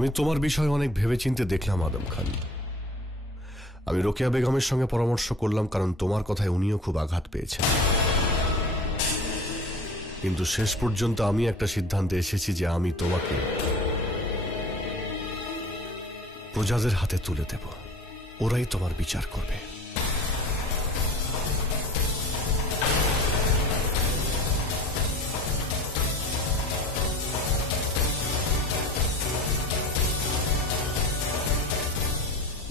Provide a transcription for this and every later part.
আমি তোমার বিষয়ে অনেক ভেবেচিন্তে দেখলাম আদম খান। আমি রোকেয়া বেগমের সঙ্গে পরামর্শ করলাম, কারণ তোমার কথায় উনিও খুব আঘাত পেয়েছেন। কিন্তু শেষ পর্যন্ত আমি একটা সিদ্ধান্তে এসেছি যে আমি তোমাকে প্রজাদের হাতে তুলে দেব, ওরাই তোমার বিচার করবে।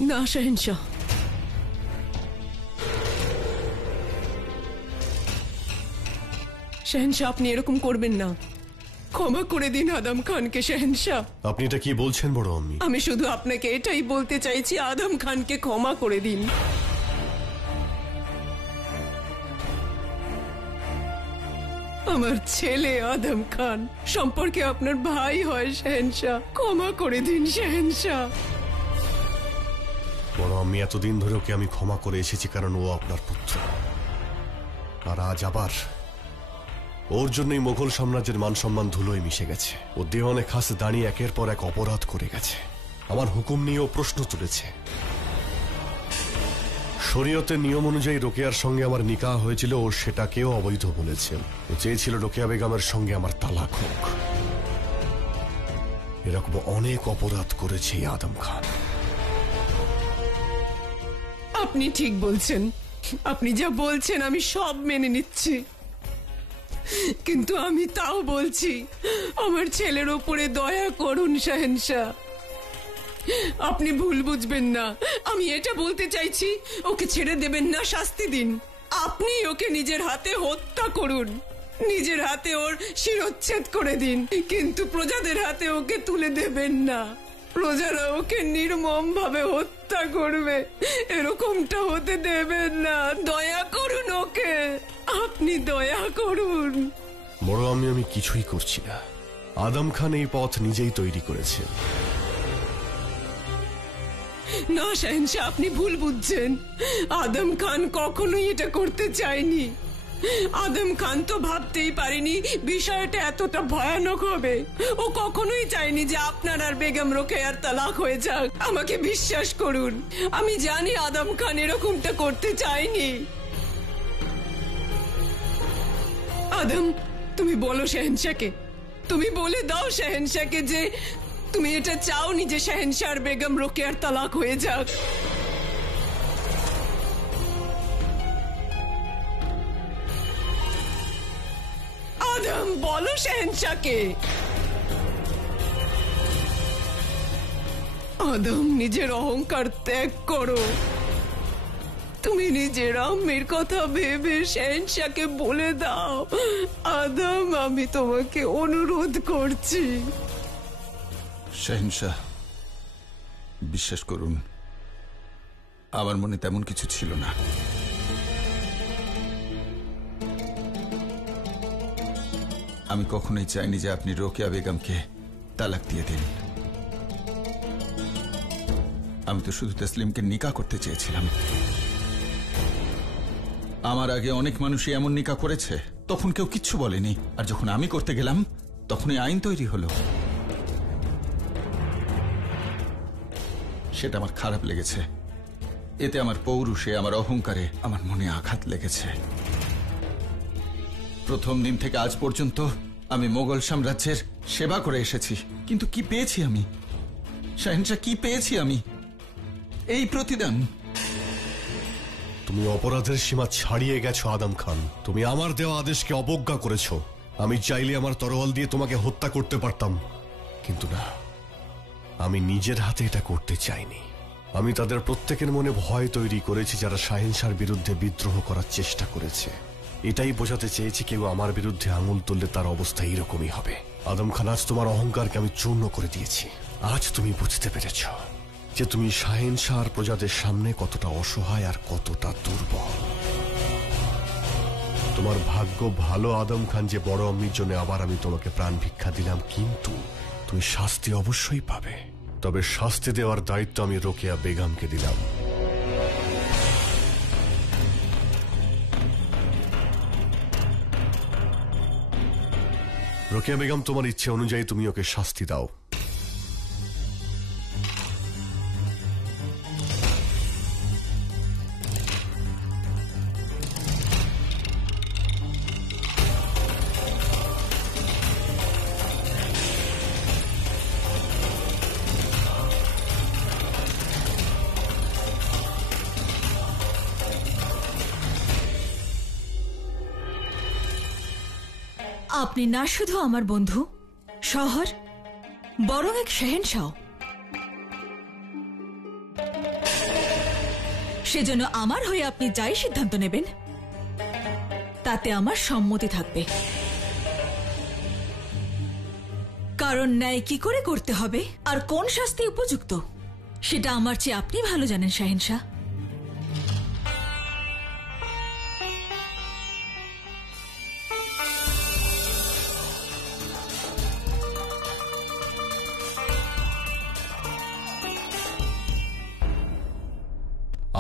না শাহেনশাহ, শাহেনশাহ আপনি এরকম করবেন না। ক্ষমা করে দিন আদম খানকে শাহেনশাহ। আপনি এটা কি বলছেন বড় আম্মি? আমি শুধু আপনাকে এটাই বলতে চাইছি, আদম খানকে ক্ষমা করে দিন। আমার ছেলে আদম খান সম্পর্কে আপনার ভাই হয় শাহেনশাহ, ক্ষমা করে দিন শাহেনশাহ। বড় আম্মি, এতদিন ধরে ওকে আমি ক্ষমা করে এসেছি কারণ ও আপনার পুত্র। আর আজ আবার ওর জন্যই মোগল সাম্রাজ্যের মান সম্মান ধুলোয় মিশে গেছে। ও দেওয়ানে খাস দাঁড়িয়ে একের পর এক অপরাধ করে গেছে। আমার হুকুম নিয়ে ও প্রশ্ন তুলেছে। শরীয়তের নিয়ম অনুযায়ী রোকেয়ার সঙ্গে আমার নিকাহ হয়েছিল, ও সেটাকেও অবৈধ বলেছেন। ও চেয়েছিল রোকেয়া বেগমের সঙ্গে আমার তালাক হোক। এরকম অনেক অপরাধ করেছে এই আদম খান। আপনি ঠিক বলছেন, আপনি যা বলছেন আমি সব মেনে নিচ্ছি, কিন্তু আমি তাও বলছি আমার ছেলের ওপরে দয়া করুন শাহেনশাহ। আপনি ভুল বুঝবেন না, আমি এটা বলতে চাইছি ওকে ছেড়ে দেবেন না, শাস্তি দিন। আপনি ওকে নিজের হাতে হত্যা করুন, নিজের হাতে ওর শিরচ্ছেদ করে দিন, কিন্তু প্রজাদের হাতে ওকে তুলে দেবেন না। প্রজারা ওকে নির্মম ভাবে হত্যা করবে, এরকমটা হতে দেবেন না। দয়া করুন ওকে, আপনি দয়া করুন। বড় আমি কিছুই করছি না। আদম খান এই পথ নিজেই তৈরি করেছে। না শাহেনশাহ, আপনি ভুল বুঝছেন। আদম খান কখনোই এটা করতে চায়নি। আদম খান তো ভাবতেই পারেনি বিষয়টা এতটা ভয়ানক হবে। ও কখনোই চায়নি যে আপনার আর বেগম রোকেয়ার তালাক হয়ে যাক। আমাকে বিশ্বাস করুন, আমি জানি আদম খান এরকমটা করতে চায়নি। আদম, তুমি বলো শাহেনশাহকে, তুমি বলে দাও শাহেনশাহকে যে তুমি এটা চাওনি যে শাহেনশাহ আর বেগম রোকেয়ার তালাক হয়ে যাক। আদম, বলো শাহেনশাহকে। আদম, নিজের অহংকার ত্যাগ করো। তুমি নিজের আম্মির কথা ভেবে শাহেনশাহকে বলে দাও, আদম আমি তোমাকে অনুরোধ করছি। শাহেনশাহ, বিশ্বাস করুন আমার মনে তেমন কিছু ছিল না। আমি কখনোই চাইনি যে আপনি রোকেয়া বেগমকে তালাক দিয়ে দিন। আমি তো শুধু তসলিমকে নিকাহ করতে চেয়েছিলাম। আমার আগে অনেক মানুষই এমন নিকাহ করেছে, তখন কেউ কিচ্ছু বলেনি। আর যখন আমি করতে গেলাম তখনই আইন তৈরি হলো। সেটা আমার খারাপ লেগেছে। এতে আমার পৌরুষে, আমার অহংকারে, আমার মনে আঘাত লেগেছে। প্রথম দিন থেকে আজ পর্যন্ত আমি মোগল সাম্রাজ্যের সেবা করে এসেছি, কিন্তু কি পেয়েছি আমি? শাহেনশাহ, কি পেয়েছি আমি? এই প্রতিদান। তুমি অপরাধের সীমা ছাড়িয়ে গেছো আদম খান। তুমি আমার দেওয়া আদেশকে অবজ্ঞা করেছো। আমি চাইলে আমার তরোয়াল দিয়ে তোমাকে হত্যা করতে পারতাম, কিন্তু না, আমি নিজের হাতে এটা করতে চাইনি। আমি তাদের প্রত্যেকের মনে ভয় তৈরি করেছি যারা শাহেনশাহর বিরুদ্ধে বিদ্রোহ করার চেষ্টা করেছে। এটাই বোঝাতে চেয়েছি কেউ আমার বিরুদ্ধে আঙুল তুললে তার অবস্থা এরকমই হবে। আদম খান, আজ তোমার অহংকারকে আমি চূর্ণ করে দিয়েছি। আজ তুমি বুঝতে পেরেছ যে তুমি শাহেনশাহ আর প্রজাদের সামনে কতটা অসহায় আর কতটা দুর্বল। তোমার ভাগ্য ভালো আদম খান যে বড় আম্মির জন্য আবার আমি তোমাকে প্রাণ ভিক্ষা দিলাম, কিন্তু তুমি শাস্তি অবশ্যই পাবে। তবে শাস্তি দেওয়ার দায়িত্ব আমি রোকেয়া বেগমকে দিলাম। রোকেয়া বেগম, তোমার ইচ্ছে অনুযায়ী তুমি ওকে শাস্তি দাও। আপনি না শুধু আমার বন্ধু শহর, বরং এক শেহেনশাহ। সেজন্য আমার হয়ে আপনি যাই সিদ্ধান্ত নেবেন তাতে আমার সম্মতি থাকবে। কারণ ন্যায় কি করে করতে হবে আর কোন শাস্তি উপযুক্ত সেটা আমার চেয়ে আপনি ভালো জানেন শাহেনশাহ।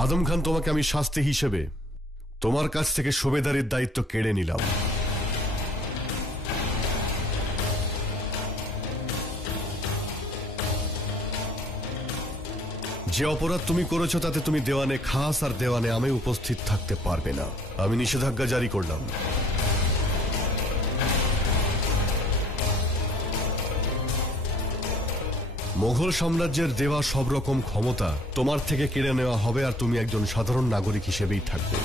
আদম খান, তোমাকে আমি শাস্তি হিসেবে তোমার কাছ থেকে সুবেদারের দায়িত্ব কেড়ে নিলাম। যে অপরাধ তুমি করেছো তাতে তুমি দেওয়ানে খাস আর দেওয়ানে আমি উপস্থিত থাকতে পারবে না। আমি নিষেধাজ্ঞা জারি করলাম। মোগল সাম্রাজ্যের দেওয়া সব রকম ক্ষমতা তোমার থেকে কেড়ে নেওয়া হবে আর তুমি একজন সাধারণ নাগরিক হিসেবেই থাকবে।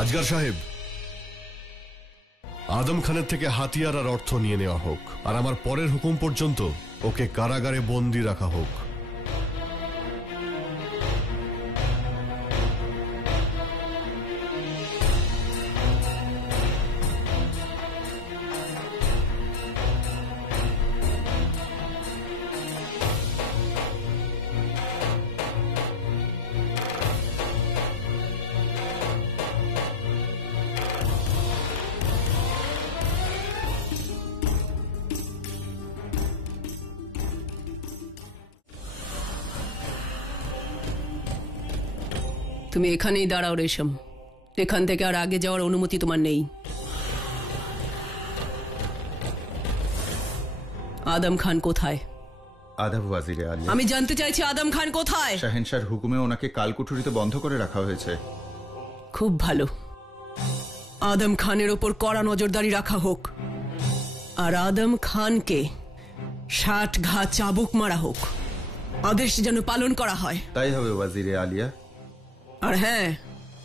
আজগার সাহেব, আদম খানের থেকে হাতিয়ার আর অর্থ নিয়ে নেওয়া হোক আর আমার পরের হুকুম পর্যন্ত ওকে কারাগারে বন্দী রাখা হোক। তুমি এখানেই দাঁড়াও রেশম, এখান থেকে আর আগে যাওয়ার অনুমতি তোমার নেই। আদম খান কোথায়? আদাব ওয়াজিরে আলিয়া। আমি জানতে চাইছি আদম খান কোথায়? শাহেনশাহর হুকুমে ওনাকে কালকুঠুরিতে বন্ধ করে রাখা হয়েছে। খুব ভালো, আদম খানের ওপর কড়া নজরদারি রাখা হোক আর আদম খানকে 60 ঘা চাবুক মারা হোক। আদেশ যেন পালন করা হয়। তাই হবে ওয়াজিরে আলিয়া। আর হ্যাঁ,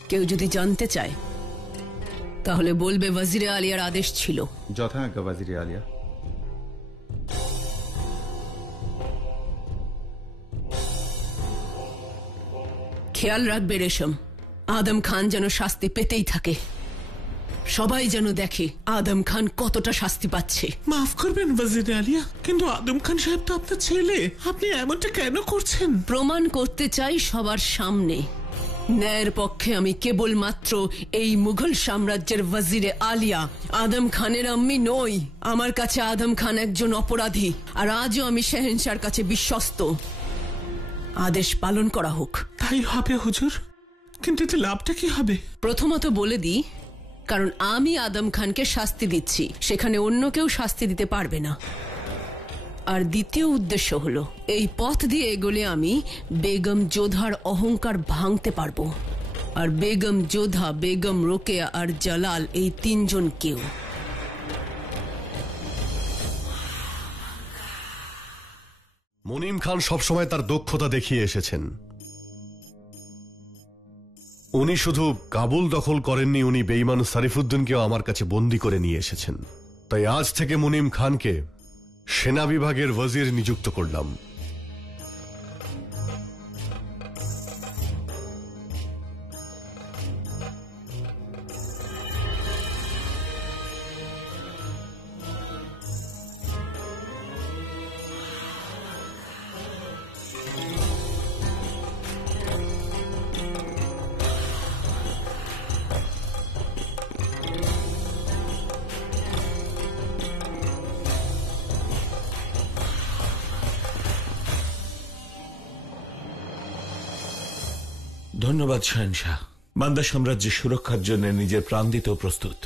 কেউ যদি জানতে চায় তাহলে বলবে ওয়াজিরে আলিয়ার আদেশ ছিল। যথাজ্ঞা ওয়াজিরে আলিয়া। খেয়াল রাখবে রেশম, আদম খান যেন শাস্তি পেতেই থাকে। সবাই যেন দেখে আদম খান কতটা শাস্তি পাচ্ছে। মাফ করবেন ওয়াজিরে আলিয়া, কিন্তু আদম খান সাহেব তো আপনার ছেলে, আপনি এমনটা কেন করছেন? প্রমাণ করতে চাই সবার সামনে ন্যায়ের পক্ষে আমি কেবলমাত্র এই মুঘল সাম্রাজ্যের ওয়াজিরে আলিয়া, আদম খানের আম্মি নই। আমার কাছে আদম খান একজন অপরাধী আর আজও আমি শেহেনশাহর কাছে বিশ্বস্ত। আদেশ পালন করা হোক। তাই হবে হুজুর, কিন্তু এতে লাভটা কি হবে? প্রথমত বলে দিই, কারণ আমি আদম খানকে শাস্তি দিচ্ছি, সেখানে অন্য কেউ শাস্তি দিতে পারবে না। আর দ্বিতীয় উদ্দেশ্য হলো এই পথ দিয়ে এগোলে আমি বেগম যোধার অহংকার ভাঙতে পারবো। আর বেগম যোধা, বেগম রোকেয়া আর জালাল, এই 3 জন কেউ। মুনিম খান সবসময় তার দক্ষতা দেখিয়ে এসেছেন। উনি শুধু কাবুল দখল করেননি, উনি বেঈমান সারিফুদ্দিনকেও আমার কাছে বন্দী করে নিয়ে এসেছেন। তাই আজ থেকে মুনিম খানকে সেনা বিভাগের ওয়াজির নিযুক্ত করলাম। ধন্যবাদ শাহেনশাহ। বান্দা সাম্রাজ্যের সুরক্ষার জন্য নিজের প্রাণ দিতেও প্রস্তুত।